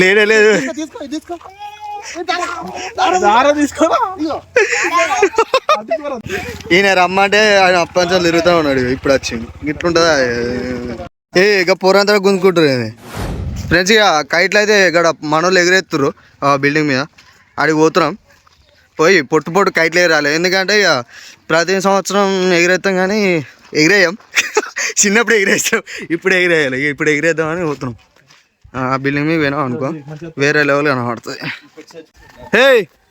లేడే లేదు ఈయన రమ్మంటే ఆయన అప్పంచాలు తిరుగుతూ ఉన్నాడు. ఇప్పుడు వచ్చింది ఇట్లుంటుందా? ఇక పూరంతా గుంజుకుంటారు ఫ్రెండ్స్. ఇక కైట్లు అయితే ఇక్కడ మనోళ్ళు ఎగిరెత్తురు బిల్డింగ్ మీద. ఆడికి పోతున్నాం. పోయి పొట్టు కైట్లు ఎగరాలి. ఎందుకంటే ఇక ప్రతి సంవత్సరం ఎగిరేస్తాం కానీ ఎగిరేయం. చిన్నప్పుడు ఎగిరేస్తాం, ఇప్పుడు ఎగిరేయాలి. ఇప్పుడు ఎగిరేద్దామని పోతున్నాం. ఆ బిల్డింగ్ మీద పోయినాం అనుకో వేరే లెవెల్ కనబడుతుంది. హే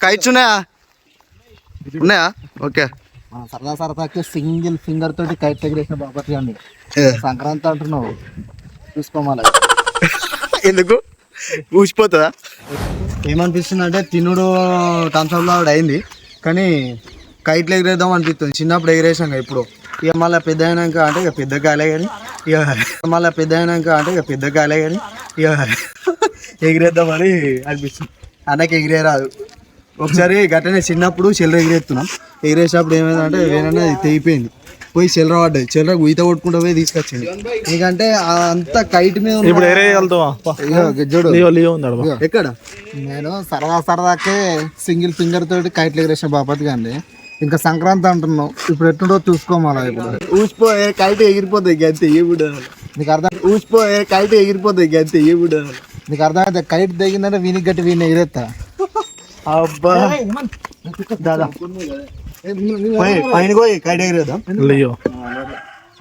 కైట్స్ ఉన్నాయా? ఉన్నాయా? ఓకే. సరదాకి సింగిల్ ఫింగర్ తోటి కైట్ ఎగిరేసిన బాపతి అండి. సంక్రాంతి అంటున్నావు, చూసుకోమాలి. ఎందుకు ఊసిపోతుందా? ఏమనిపిస్తుంది అంటే తినుడు థమ్స్అప్లో అయింది కానీ కైట్లు ఎగిరేద్దాం అనిపిస్తుంది. చిన్నప్పుడు ఎగిరేసాం ఇప్పుడు. ఇక మళ్ళీ పెద్ద అయినాక అంటే ఇక పెద్ద కాలే కానీ ఇక ఎగిరేద్దామని అనిపిస్తుంది. అన్నకి ఎగిరేరాదు. ఒకసారి గట్టనే చిన్నప్పుడు చెల్లర ఎగిరేస్తున్నాం. ఎగిరేసినప్పుడు ఏమైందంటే వేరే తెగిపోయింది. పోయి చెల్లర పడ్డది. చెల్లర ఈత కొట్టుకుంటూ పోయి తీసుకొచ్చింది. ఎందుకంటే అంత కైట్ మీద ఎక్కడ నేను సరదాకే సింగిల్ ఫింగర్ తోటి కైట్లు ఎగిరేసిన బాపతి కానీ ఇంకా సంక్రాంతి అంటున్నావు, ఇప్పుడు ఎట్టుండో చూసుకోమాలా. ఇప్పుడు ఊసిపోయే కైట్ ఎగిరిపోతాయి గంతే. నీకు అర్థం ఊసిపోయే కైట్ ఎగిరిపోతాయి గంతే. నీకు అర్థమైతే కైట్ తెగిందంటే వీనికి గట్టి వీని ఎగిరేస్తా. అబ్బా దాదా పైన పోయి కైట్ ఎగిరేద్దాం.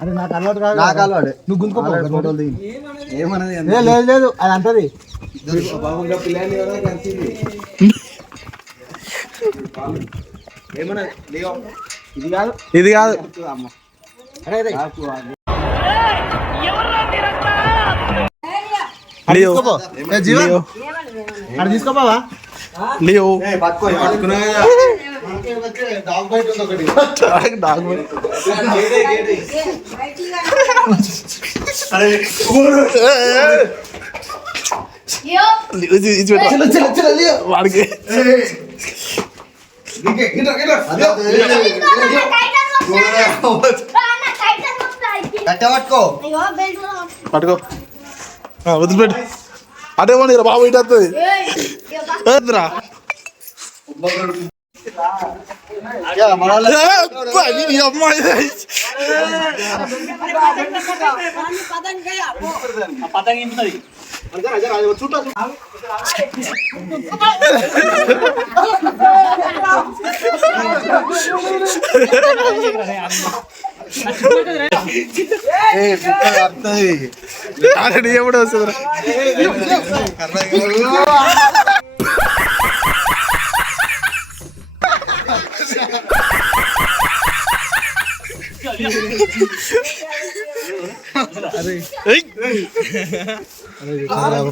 అరే నాకు అలవాటు కాదు. నాకు అలవాటు. నువ్వు గుంజుకోపోదు. లేదు లేదు అది అంటది. ఇది కాదు. తీసుకోపోవా లియో వాడికి పట్టుకో వదిలిపెట్టు. అదే పోనీ బాబు ఇటు వస్తుంది. ఎప్పుడు వస్తుంది?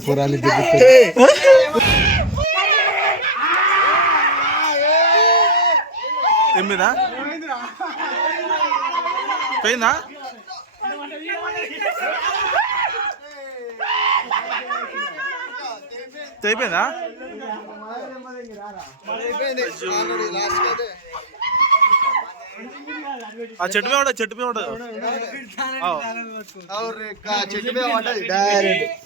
పురాలి ఎమ్మిదా పోయిందా? అయిపోయిందా? ఆ చెట్టు మీద ఉండదు. చెట్టు మీద ఉండదు. చెట్టు మీద పడ్డది డైరెక్ట్.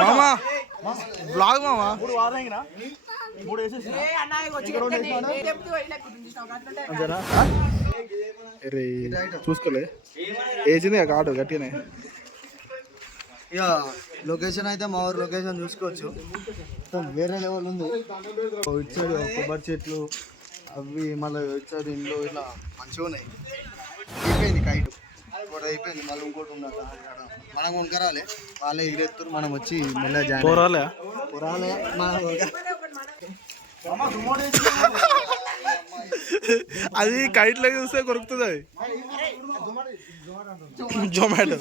మామా బ్లాగ్ మామా చూసుకోలే ఏజింది కాడు గట్టినే. ఇక లొకేషన్ అయితే మా ఊరు లొకేషన్ చూసుకోవచ్చు. వేరే లెవెల్ ఉంది. ఇటు సైడ్ కొబ్బరి చెట్లు అవి మళ్ళీ ఇటు సైడ్ ఇంట్లో ఇట్లా మంచిగా ఉన్నాయి. అయిపోయింది కైట్ కూడా అయిపోయింది. మళ్ళీ ఇంకోటి ఉన్నట మనం కొనుక్కరాలి. వాళ్ళే ఎగిరెత్తురు, మనం వచ్చి మళ్ళీ జాయిన్ పోరాలే. అది కైట్ లాగా చూస్తే కొరుకుతుంది. అది జొమాటో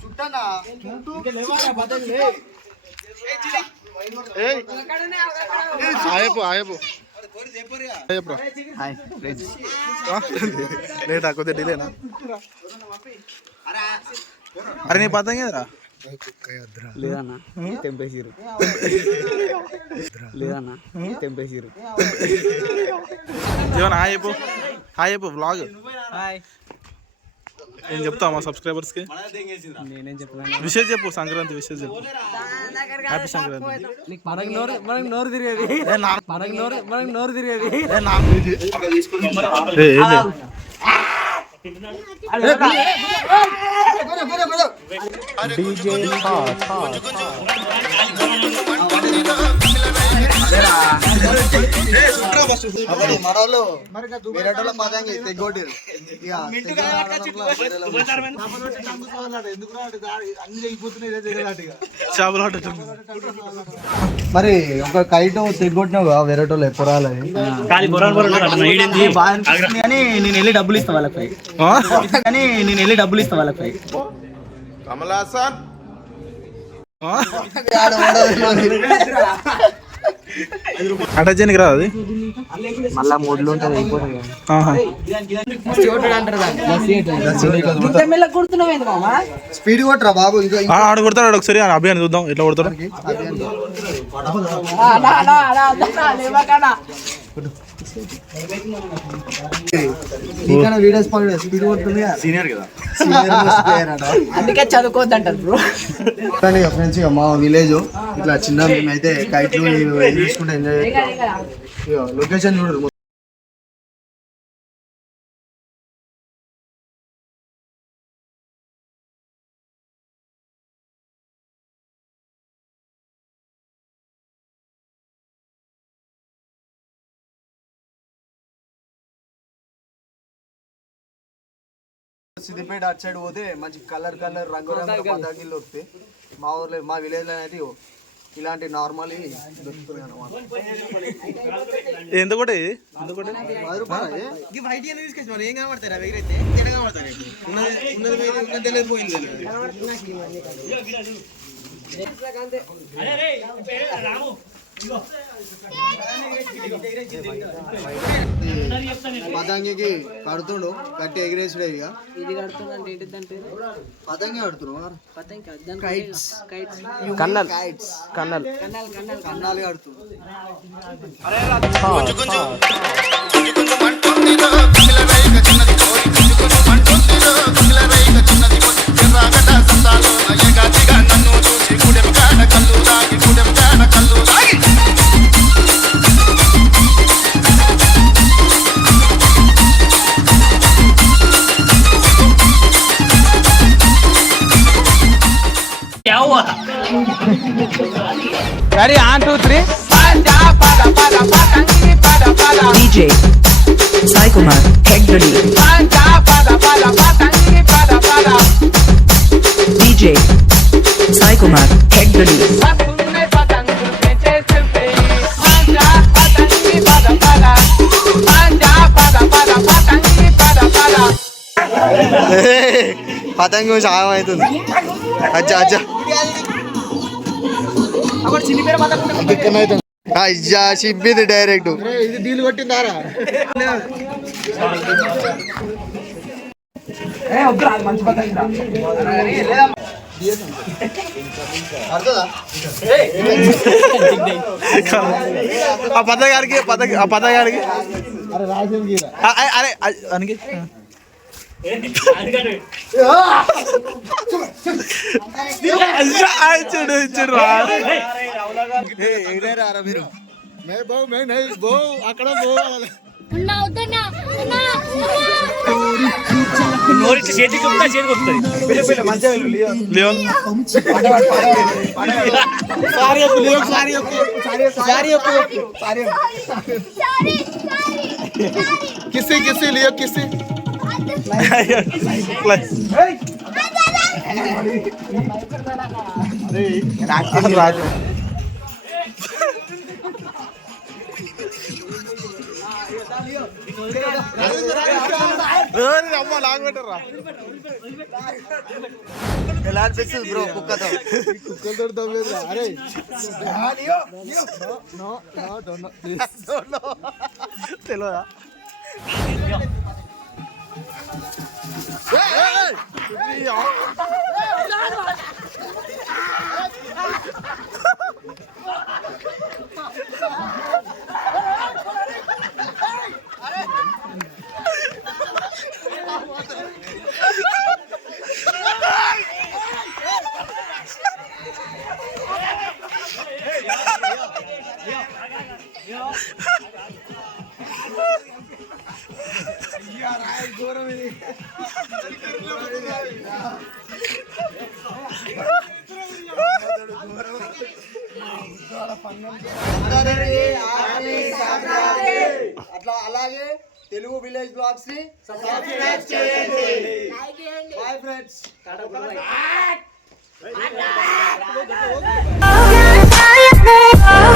చుట్టానా లేటా కొద్దిగా డిలేనా అరే నీ పతంగా లేదన్నా తెంపేసిరు లేదన్నా తెంపేసిరు జీవన్ హాయ్ చెప్పు హాయ్ చెప్పు వ్లాగ్ ఏం చెప్తావు మా సబ్స్క్రైబర్స్కి నేనేం చెప్పాను విషయం చెప్పు సంక్రాంతి విషయం చెప్పు హ్యాపీ సంక్రాంతి మనకి నోరు తిరిగేది మనకి నోరు తిరిగేది మనోళ్ళు వేరేటోళ్ళ పదంగా తెగొట్టిరు మరి ఒక కైట్ తెగొట్టినావు వేరేటోళ్ళు ఎప్పుడు రాలేదు కానీ నేను వెళ్ళి డబ్బులు ఇస్తా వాళ్ళకి కానీ నేను వెళ్ళి డబ్బులు ఇస్తా వాళ్ళకి కమలాసన్ అటాచనికి రాదు అది మళ్ళా మూడ్లు ఉంటుంది స్పీడ్ కొట్టరా బాబు ఆడ కొడతాడు ఒకసారి అభియాన్ చూద్దాం ఎట్లా కొడతాడు స్పీడ్ కొడుతుంది సీనియర్ కదా అందుకే చదువుకోవద్దంటారు బ్రో ఫ్రెండ్స్ మా విలేజ్ ఇట్లా చిన్న మేమైతే కైట్లు చూసుకుంటే ఎంజాయ్ చేస్తాం లొకేషన్ చూడరు సిద్దిపేట అటు సైడ్ పోతే మంచి కలర్ రంగు పతాకిలు దొరుకుతాయి మా ఊర్లో మా విలేజ్లో అయితే ఇలాంటి నార్మల్ దొరుకుతుంది అన్నమాట ఎంత కూడా ఏం కనబడతాయి పతంగికి కడుతుండు కట్టి ఎగిరేసుడే ఇక ఇది కడుతుందంటే ఏంటిదంటే పతంగి కడుతున్నావు కన్నాలు కడుతుంది Ready, 1, 2, 3. DJ Sai Kumar, Head Ready. DJ Sai Kumar, Head Ready. పతంగి చాలా అవుతుంది అచ్చా అచ్చా అయ్యా చిప్పింది డైరెక్ట్ ఇది డీల్ కొట్టిందారా మంచి ఆ పదగారికి అరే అనికి మీరు అక్కడ కిస్సీ లియో కిస్సీ రాదు అమ్మ లాగ్ పెట్టరా ఎలా అనిపిస్తుంది బ్రో కుక్కతో? కుక్కలతో తవ్వేది అరే నో తెలియదా అట్లా అలాగే తెలుగు విలేజ్ బ్లాగ్స్ ని సబ్స్క్రైబ్ చేయండి. Bye friends. Oh,